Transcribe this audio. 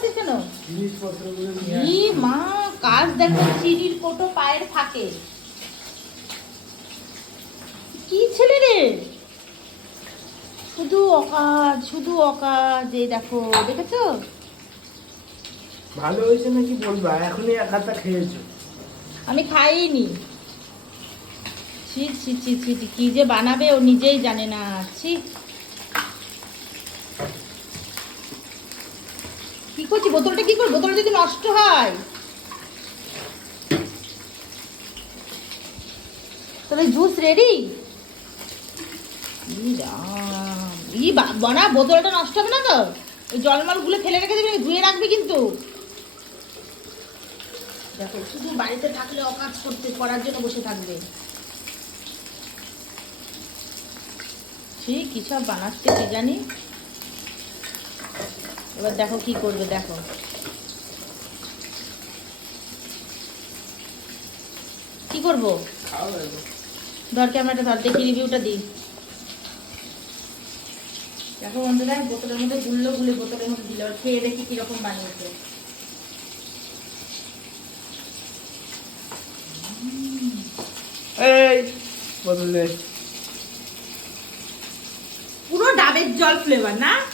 আসছিস কেন? ই মা, কাজ দেখো, সিঁড়ির কোটো পায়ের ফাঁকে। কি ছেলে রে, শুধু অকাজ শুধু অকাজ। এই দেখো, দেখেছো? ভালো হয়েছে নাকি বলবা, এখনই এক হাতা খেয়েছো। আমি খাইনি। ছি ছি ছি ছি ছি, কি যে বানাবে ও নিজেই জানে না। ছি, কি করছি? বোতলটা কি করবো? বোতলটা যদি নষ্ট হয় তাহলে জুস রেডি। বনা, বোতলটা নষ্ট হবে না তো? ওই জলমল গুলো ফেলে রেখে দেবে, ধুয়ে রাখবি কিন্তু। দেখো, শুধু বাড়িতে থাকলে অকাজ করার জন্য বসে থাকবে। ঠিক কি সব বানাচ্ছে কি জানি। এবার দেখো কি করবে, দেখো কি করবো। ধর ক্যামেরাটা ধর, দেখি রিভিউটা দিই। দেখো বন্ধুরা, বোতলের মধ্যে গুলে বোতলের মধ্যে দিল, খেয়ে দেখি কিরকম বানিয়েছে। এই বদলে পুরো ডাবের জল ফ্লেভার না?